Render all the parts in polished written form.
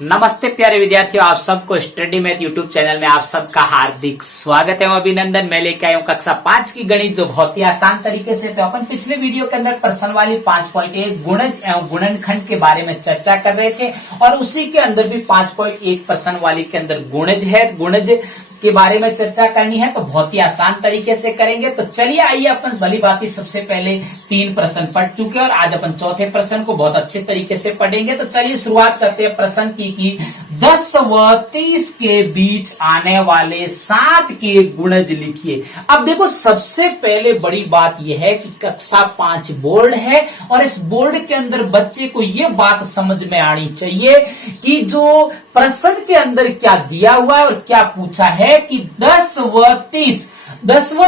नमस्ते प्यारे विद्यार्थियों, आप सबको स्टडी मैथ यूट्यूब चैनल में आप सबका हार्दिक स्वागत है। अभिनंदन। मैं लेके आया हूँ कक्षा 5 की गणित, जो बहुत ही आसान तरीके से। तो अपन पिछले वीडियो के अंदर प्रश्नावली 5.1 गुणज एवं गुणनखंड के बारे में चर्चा कर रहे थे, और उसी के अंदर भी 5.1 प्रश्नावली के अंदर गुणज है, गुणज के बारे में चर्चा करनी है। तो बहुत ही आसान तरीके से करेंगे। तो चलिए आइए, अपन भली बात ही सबसे पहले 3 प्रश्न पढ़ चुके हैं और आज अपन चौथे प्रश्न को बहुत अच्छे तरीके से पढ़ेंगे। तो चलिए शुरुआत करते हैं प्रश्न की 10 व 30 के बीच आने वाले 7 के गुणज लिखिए। अब देखो, सबसे पहले बड़ी बात यह है कि कक्षा 5 बोर्ड है, और इस बोर्ड के अंदर बच्चे को यह बात समझ में आनी चाहिए कि जो प्रश्न के अंदर क्या दिया हुआ है और क्या पूछा है कि 10 व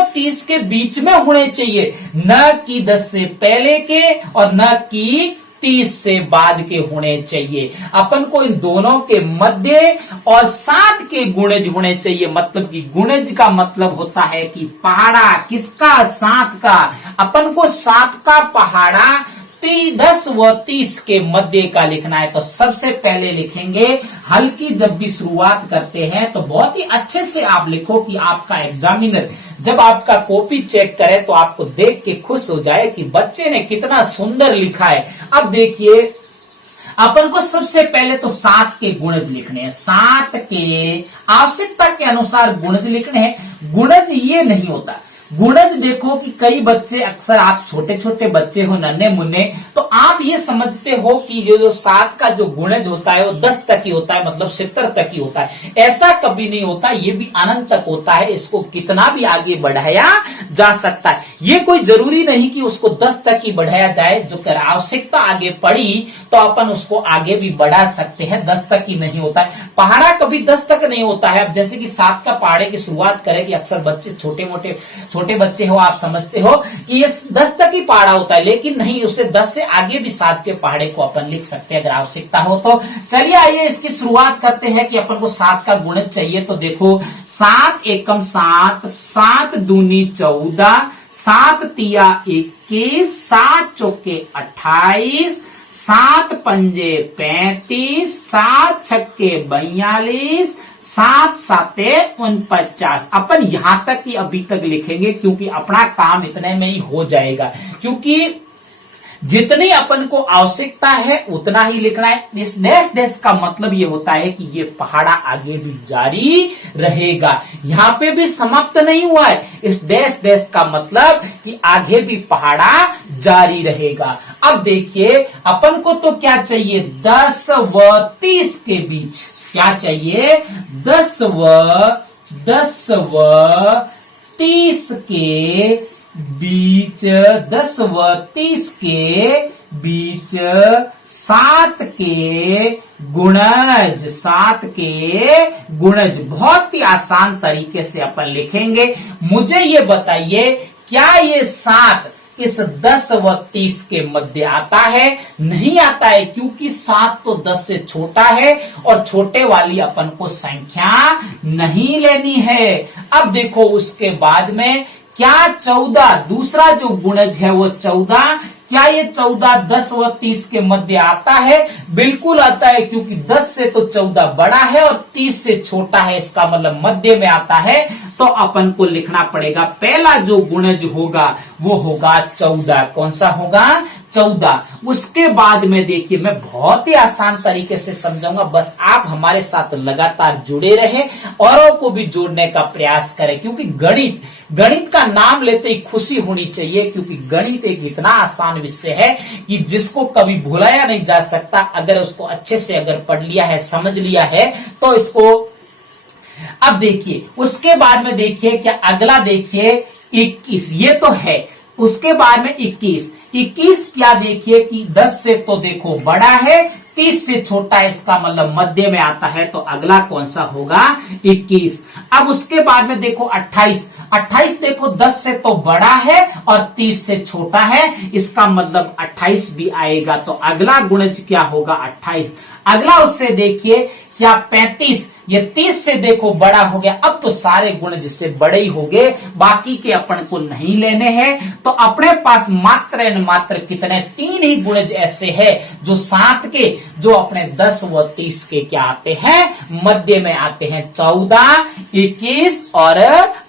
30 के बीच में होने चाहिए, न कि 10 से पहले के और न कि 30 से बाद के होने चाहिए। अपन को इन दोनों के मध्य और 7 के गुणज होने चाहिए। मतलब कि गुणज का मतलब होता है कि पहाड़ा किसका, 7 का। अपन को 7 का पहाड़ा 10 व 30 के मध्य का लिखना है। तो सबसे पहले लिखेंगे, हल की जब भी शुरुआत करते हैं तो बहुत ही अच्छे से आप लिखो कि आपका एग्जामिनर जब आपका कॉपी चेक करे तो आपको देख के खुश हो जाए कि बच्चे ने कितना सुंदर लिखा है। अब देखिए, अपन को सबसे पहले तो 7 के गुणज लिखने हैं। 7 के आवश्यकता के अनुसार गुणज लिखने हैं। गुणज ये नहीं होता गुणज, देखो कि कई बच्चे, अक्सर आप छोटे छोटे बच्चे हो, नन्हे मुन्ने, तो आप ये समझते हो कि जो 7 का जो गुणज होता है वो 10 तक ही होता है, मतलब 70 तक ही होता है। ऐसा कभी नहीं होता, ये भी अनंत तक होता है। इसको कितना भी आगे बढ़ाया जा सकता है। ये कोई जरूरी नहीं कि उसको 10 तक ही बढ़ाया जाए। जो कर आवश्यकता आगे पड़ी तो अपन उसको आगे भी बढ़ा सकते हैं। 10 तक ही नहीं होता है। पहाड़ा कभी 10 तक नहीं होता है। अब जैसे कि 7 का पहाड़े की शुरुआत करें कि अक्सर बच्चे छोटे बच्चे हो, आप समझते हो कि ये 10 तक ही पहाड़ा होता है, लेकिन नहीं, उससे 10 से आगे भी 7 के पहाड़े को अपन लिख सकते हैं अगर आवश्यकता हो तो। चलिए आइए इसकी शुरुआत करते हैं कि अपन को 7 का गुणज चाहिए। तो देखो, 7 एकम 7, 7 दूनी 14, 7 तिया 21, 7 चौके 28, 7 पंजे 35, 7 छक्के 42, 7 साते 49। अपन यहां तक ही अभी तक लिखेंगे क्योंकि अपना काम इतने में ही हो जाएगा, क्योंकि जितनी अपन को आवश्यकता है उतना ही लिखना है। इस डैश डैश का मतलब ये होता है कि ये पहाड़ा आगे भी जारी रहेगा, यहां पे भी समाप्त नहीं हुआ है। इस डैश डैश का मतलब कि आगे भी पहाड़ा जारी रहेगा। अब देखिए, अपन को तो क्या चाहिए, 10 व 30 के बीच क्या चाहिए, 10 व 30 के बीच, 10 व 30 के बीच 7 के गुणज, 7 के गुणज बहुत ही आसान तरीके से अपन लिखेंगे। मुझे ये बताइए, क्या ये 7 इस 10 व 30 के मध्य आता है? नहीं आता है, क्योंकि 7 तो 10 से छोटा है और छोटे वाली अपन को संख्या नहीं लेनी है। अब देखो, उसके बाद में क्या 14, दूसरा जो गुणज है वो 14, क्या ये 14 10 व 30 के मध्य आता है? बिल्कुल आता है, क्योंकि 10 से तो 14 बड़ा है और 30 से छोटा है, इसका मतलब मध्य में आता है। तो अपन को लिखना पड़ेगा, पहला जो गुणज होगा वो होगा 14। कौन सा होगा? 14। उसके बाद में देखिए, मैं बहुत ही आसान तरीके से समझाऊंगा, बस आप हमारे साथ लगातार जुड़े रहे, औरों को भी जोड़ने का प्रयास करें, क्योंकि गणित का नाम लेते ही खुशी होनी चाहिए, क्योंकि गणित एक इतना आसान विषय है कि जिसको कभी भुलाया नहीं जा सकता। अगर उसको अच्छे से अगर पढ़ लिया है, समझ लिया है, तो इसको। अब देखिए, उसके बाद में देखिए क्या अगला, देखिए 21, ये तो है। उसके बाद में 21 क्या, देखिए कि 10 से तो देखो बड़ा है, 30 से छोटा है, इसका मतलब मध्य में आता है। तो अगला कौन सा होगा? 21। अब उसके बाद में देखो 28 देखो 10 से तो बड़ा है और 30 से छोटा है, इसका मतलब 28 भी आएगा। तो अगला गुणज क्या होगा? 28। अगला उससे देखिए क्या 35, ये 30 से देखो बड़ा हो गया। अब तो सारे गुण जिससे बड़े ही हो गए, बाकी के अपन को नहीं लेने हैं। तो अपने पास मात्र न मात्र कितने 3 ही गुण ऐसे हैं जो 7 के, जो अपने 10 व 30 के क्या आते हैं, मध्य में आते हैं, 14, 21 और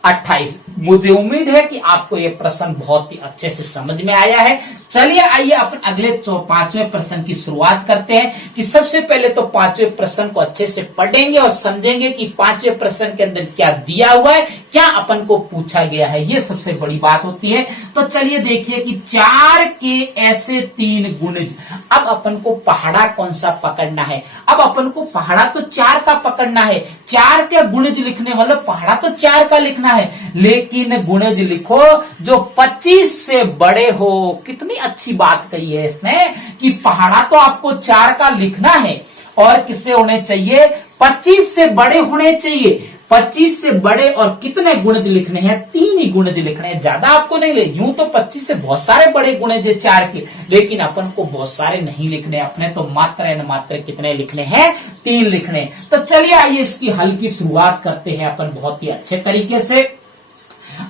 28। मुझे उम्मीद है कि आपको ये प्रश्न बहुत ही अच्छे से समझ में आया है। चलिए आइए अपन अगले 5वें प्रश्न की शुरुआत करते हैं। कि सबसे पहले तो 5वें प्रश्न को अच्छे से पढ़ेंगे और समझेंगे कि 5वें प्रश्न के अंदर क्या दिया हुआ है, क्या अपन को पूछा गया है, ये सबसे बड़ी बात होती है। तो चलिए देखिए कि 4 के ऐसे 3 गुणज। अब अपन को पहाड़ा कौन सा पकड़ना है? अब अपन को पहाड़ा तो 4 का पकड़ना है। 4 के गुणज लिखने वाला पहाड़ा तो 4 का लिखना है, लेकिन गुणज लिखो जो 25 से बड़े हो। कितनी अच्छी बात कही है इसने कि पहाड़ा तो आपको 4 का लिखना है और किससे होने चाहिए, 25 से बड़े होने चाहिए। 25 से बड़े और कितने गुणज लिखने हैं, 3 ही गुणज लिखने हैं, ज्यादा आपको नहीं ले। यूं तो 25 से बहुत सारे बड़े गुणज है 4 के, लेकिन अपन को बहुत सारे नहीं लिखने, अपने तो मात्र न मात्र कितने लिखने हैं, 3 लिखने। तो चलिए आइए इसकी हल की शुरुआत करते हैं अपन बहुत ही अच्छे तरीके से।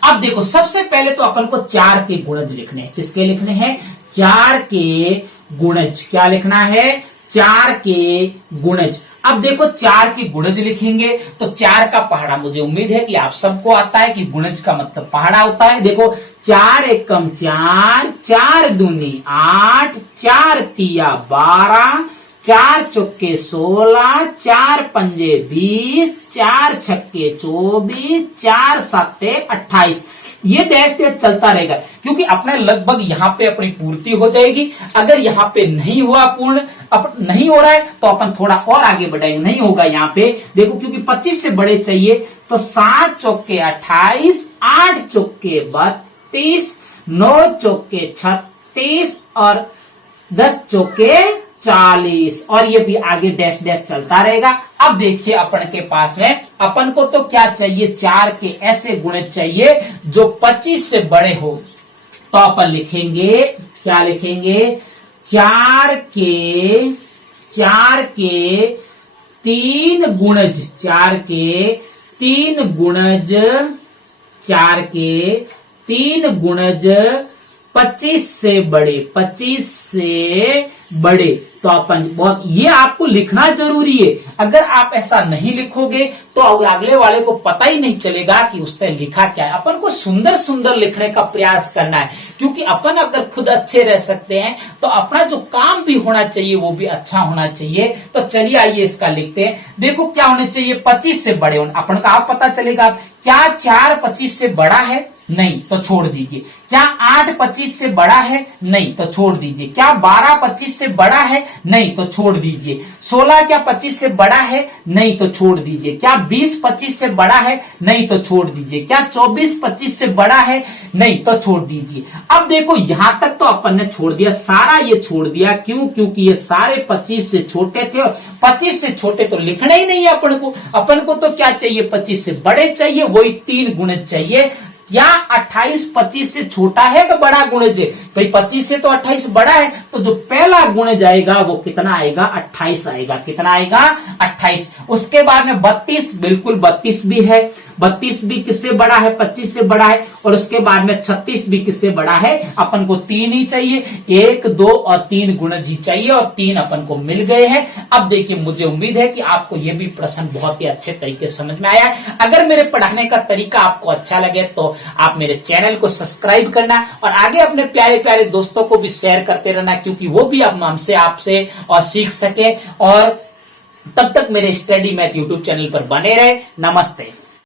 अब देखो सबसे पहले तो अपन को 4 के गुणज लिखने हैं। किसके लिखने हैं, 4 के गुणज। क्या लिखना है, 4 के गुणज। अब देखो 4 के गुणज लिखेंगे तो 4 का पहाड़ा, मुझे उम्मीद है कि आप सबको आता है कि गुणज का मतलब पहाड़ा होता है। देखो 4 एकम 4, 4 दूनी 8, 4 तिया 12, 4 चौके 16, 4 पंजे 20, 4 छक्के 24, 4 सत्ते 28। ये डैश डैश चलता रहेगा क्योंकि अपने लगभग यहाँ पे अपनी पूर्ति हो जाएगी। अगर यहाँ पे नहीं हुआ पूर्ण, नहीं हो रहा है तो अपन थोड़ा और आगे बढ़ाएंगे, नहीं होगा यहाँ पे। देखो क्योंकि 25 से बड़े चाहिए तो 7 चौके 28, 8 चौके 32, 9 चौके 36 और 10 चौके 40, और ये भी आगे डैश डैश चलता रहेगा। अब देखिए अपन के पास में, अपन को तो क्या चाहिए, 4 के ऐसे गुणज चाहिए जो 25 से बड़े हो। तो अपन लिखेंगे, क्या लिखेंगे, 4 के 3 गुणज, 4 के 3 गुणज, 4 के 3 गुणज 25 से बड़े, 25 से बड़े। तो अपन बहुत, ये आपको लिखना जरूरी है। अगर आप ऐसा नहीं लिखोगे तो अगले वाले को पता ही नहीं चलेगा कि उसने लिखा क्या है। अपन को सुंदर सुंदर लिखने का प्रयास करना है, क्योंकि अपन अगर खुद अच्छे रह सकते हैं तो अपना जो काम भी होना चाहिए वो भी अच्छा होना चाहिए। तो चलिए आइए इसका लिखते हैं। देखो क्या होने चाहिए, 25 से बड़े होने। अपन का आप पता चलेगा, क्या 4 25 से बड़ा है, नहीं तो छोड़ दीजिए। क्या 8 25 से बड़ा है, नहीं तो छोड़ दीजिए। क्या 12 25 से बड़ा है, नहीं तो छोड़ दीजिए। 16 क्या 25 से बड़ा है, नहीं तो छोड़ दीजिए। क्या 20 25 से बड़ा है, नहीं तो छोड़ दीजिए। क्या 24 25 से बड़ा है, नहीं तो छोड़ दीजिए। अब देखो यहां तक तो अपन ने छोड़ दिया, सारा ये छोड़ दिया। क्यों, क्योंकि ये सारे 25 से छोटे थे और 25 से छोटे तो लिखना ही नहीं है अपन को। अपन को तो क्या चाहिए, 25 से बड़े चाहिए, वही 3 गुणज चाहिए। क्या 28 25 से छोटा है कि बड़ा गुणज है? भाई 25 से तो 28 बड़ा है, तो जो पहला गुणज आएगा वो कितना आएगा, 28 आएगा। कितना आएगा, 28। उसके बाद में 32, बिल्कुल 32 भी है। 32 भी किससे बड़ा है, 25 से बड़ा है। और उसके बाद में 36 भी किससे बड़ा है, अपन को 3 ही चाहिए। 1 2 और 3 गुणज ही चाहिए और 3 अपन को मिल गए हैं। अब देखिए मुझे उम्मीद है कि आपको ये भी प्रश्न बहुत ही अच्छे तरीके से समझ में आया है। अगर मेरे पढ़ाने का तरीका आपको अच्छा लगे तो आप मेरे चैनल को सब्सक्राइब करना और आगे अपने प्यारे प्यारे दोस्तों को भी शेयर करते रहना, क्योंकि वो भी अब हमसे आपसे और सीख सके। और तब तक मेरे स्टडी मैथ यूट्यूब चैनल पर बने रहे। नमस्ते।